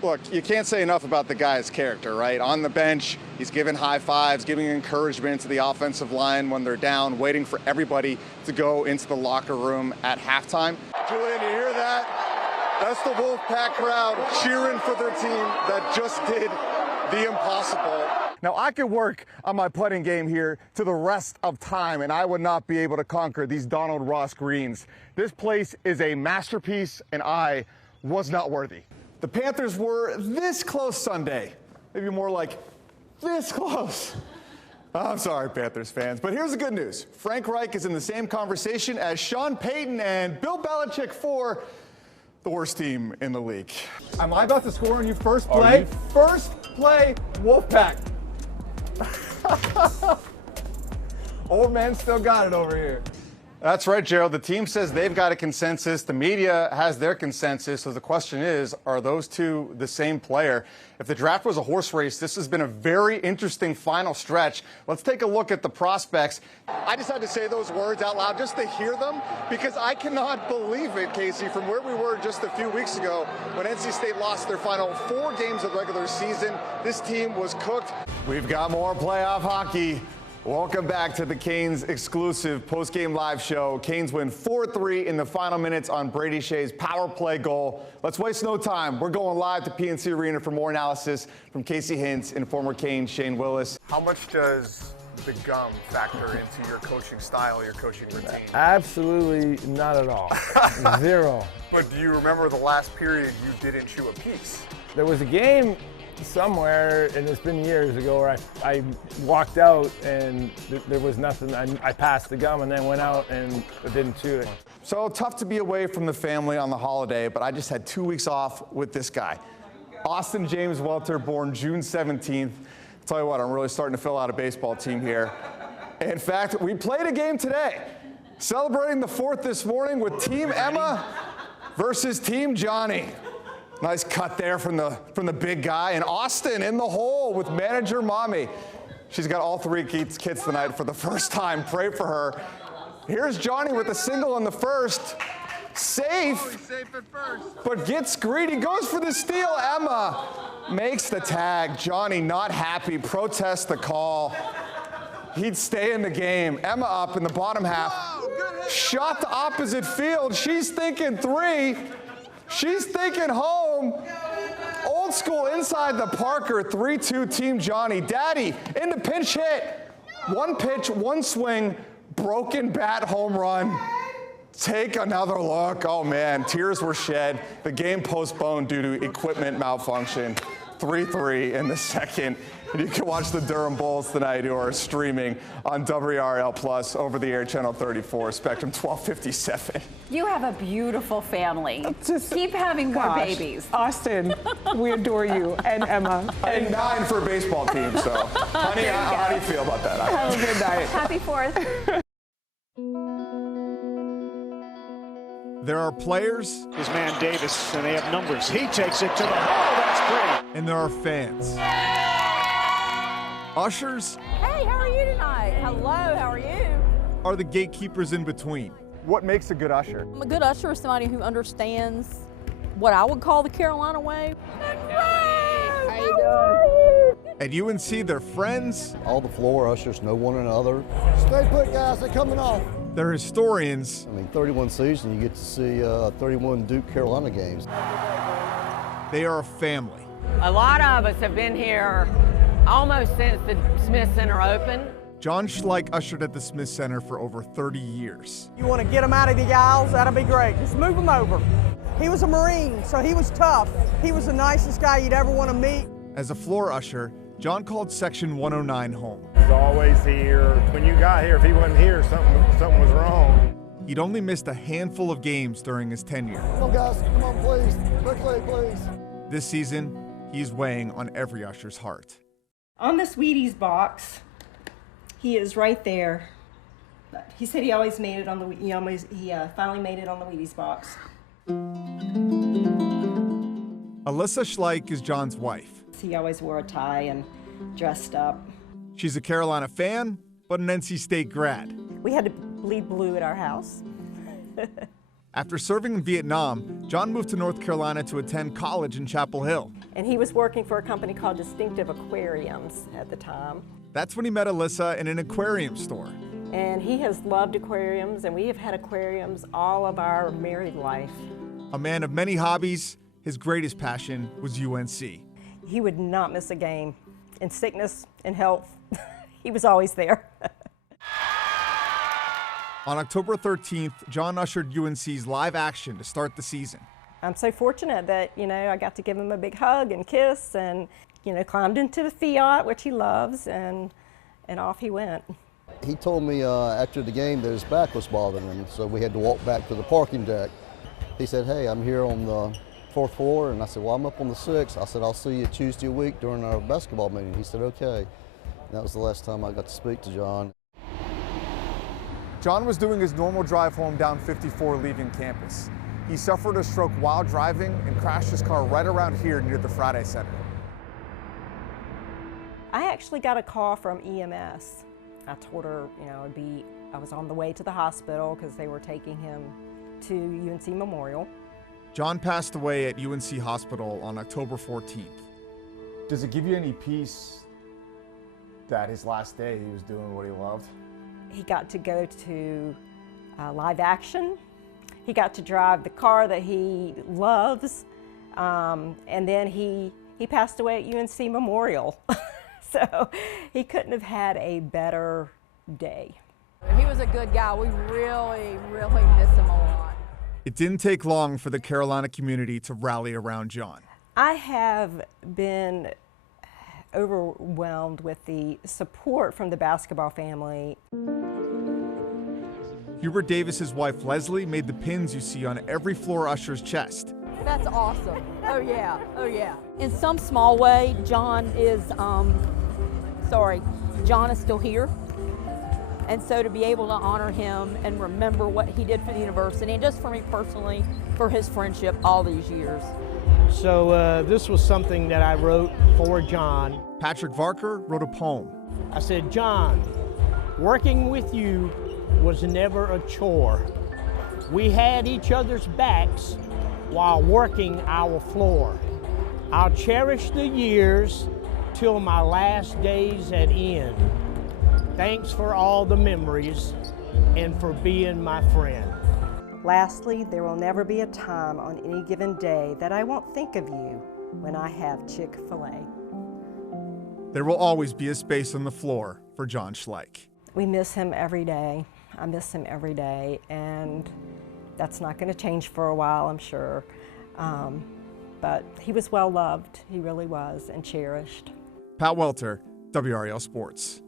Look, you can't say enough about the guy's character, right? On the bench, he's giving high fives, giving encouragement to the offensive line when they're down, waiting for everybody to go into the locker room at halftime. Julian, you hear that? That's the Wolfpack crowd cheering for their team that just did the impossible. Now, I could work on my putting game here to the rest of time, and I would not be able to conquer these Donald Ross greens. This place is a masterpiece, and I was not worthy. The Panthers were this close Sunday, maybe more like this close. I'm sorry, Panthers fans, but here's the good news. Frank Reich is in the same conversation as Sean Payton and Bill Belichick for the worst team in the league. Am I about to score on you first play? First play, Wolfpack. Old man still got it over here. That's right, Gerald. The team says they've got a consensus. The media has their consensus. So the question is, are those two the same player? If the draft was a horse race, this has been a very interesting final stretch. Let's take a look at the prospects. I just had to say those words out loud just to hear them because I cannot believe it, Casey, from where we were just a few weeks ago when NC State lost their final 4 games of regular season. This team was cooked. We've got more playoff hockey. Welcome back to the Canes exclusive post-game live show. Canes win 4-3 in the final minutes on Brady Shea's power play goal. Let's waste no time. We're going live to PNC Arena for more analysis from Casey Hintz and former Cane Shane Willis. How much does the gum factor into your coaching style, your coaching routine? Absolutely not at all. Zero. But do you remember the last period you didn't chew a piece? There was a game somewhere, and it's been years ago, where I walked out and there was nothing. I passed the gum and then went out and didn't chew it. So tough to be away from the family on the holiday, but I just had 2 weeks off with this guy. Austin James Welter, born June 17th. I'll tell you what, I'm really starting to fill out a baseball team here. In fact, we played a game today, celebrating the 4th this morning with Team Emma versus Team Johnny. Nice cut there from the big guy. And Austin in the hole with manager Mommy. She's got all 3 kids tonight for the first time. Pray for her. Here's Johnny with a single in the first. Safe, safe at first. But gets greedy, goes for the steal. Emma makes the tag. Johnny not happy, protests the call. He'd stay in the game. Emma up in the bottom half. Shot to opposite field. She's thinking 3. She's thinking home. Old school inside the Parker. 3-2 Team Johnny. Daddy in the pinch hit. 1 pitch, 1 swing, broken bat home run. Take another look. Oh, man, tears were shed. The game postponed due to equipment malfunction. 3-3 in the second. And you can watch the Durham Bulls tonight, who are streaming on WRAL Plus over the air channel 34, Spectrum 1257. You have a beautiful family. Just keep having more babies. Austin, we adore you, and Emma. I think 9 for a baseball team, so. Honey, how do you feel about that? Have a good night. Happy 4th. There are players. His man Davis, and they have numbers. He takes it to the hole. That's pretty. And there are fans. Ushers. Hey, how are you tonight? Hello, how are you? Are the gatekeepers in between. What makes a good usher? A good usher is somebody who understands what I would call the Carolina way. How you doing? At UNC, they're friends. All the floor ushers know one another. Stay put, guys. They're coming off. They're historians. I mean, 31 seasons, you get to see 31 Duke Carolina games. They are a family. A lot of us have been here almost since the Smith Center opened. John Schleich ushered at the Smith Center for over 30 years. You want to get him out of the aisles? That'll be great. Just move him over. He was a Marine, so he was tough. He was the nicest guy you'd ever want to meet. As a floor usher, John called Section 109 home. He's always here. When you got here, if he wasn't here, something was wrong. He'd only missed a handful of games during his tenure. Come on, guys. Come on, please. Quickly, please. This season, he's weighing on every usher's heart. On the Sweeties box, he is right there. He said he always made it on the, he finally made it on the Wheaties box. Alyssa Schleich is John's wife. He always wore a tie and dressed up. She's a Carolina fan, but an NC State grad. We had to bleed blue at our house. After serving in Vietnam, John moved to North Carolina to attend college in Chapel Hill. And he was working for a company called Distinctive Aquariums at the time. That's when he met Alyssa in an aquarium store. And he has loved aquariums, and we have had aquariums all of our married life. A man of many hobbies, his greatest passion was UNC. He would not miss a game. In sickness, in health, he was always there. On October 13th, John ushered UNC's live action to start the season. I'm so fortunate that, I got to give him a big hug and kiss and, climbed into the Fiat, which he loves, and off he went. He told me after the game that his back was bothering him, so we had to walk back to the parking deck. He said, "Hey, I'm here on the 4th floor," and I said, "Well, I'm up on the 6th. I said, "I'll see you Tuesday a week during our basketball meeting." He said, "Okay." And that was the last time I got to speak to John. John was doing his normal drive home down 54 leaving campus. He suffered a stroke while driving and crashed his car right around here near the Friday Center. I actually got a call from EMS. I told her, I was on the way to the hospital because they were taking him to UNC Memorial. John passed away at UNC Hospital on October 14th. Does it give you any peace that his last day he was doing what he loved? He got to go to live action. He got to drive the car that he loves. And then he passed away at UNC Memorial. So he couldn't have had a better day. He was a good guy. We really, really miss him a lot. It didn't take long for the Carolina community to rally around John. I have been overwhelmed with the support from the basketball family. Hubert Davis's wife Leslie made the pins you see on every floor usher's chest. That's awesome. Oh yeah, oh yeah. In some small way, John is still here. And so to be able to honor him and remember what he did for the university, and just for me personally, for his friendship all these years. So this was something that I wrote for John. Patrick Varker wrote a poem. I said, "John, working with you was never a chore. We had each other's backs while working our floor. I'll cherish the years till my last days at end. Thanks for all the memories and for being my friend." Lastly, there will never be a time on any given day that I won't think of you when I have Chick-fil-A. There will always be a space on the floor for John Schleich. We miss him every day. I miss him every day, and that's not going to change for a while, I'm sure. But he was well loved. He really was, and cherished. Pat Welter, WRAL Sports.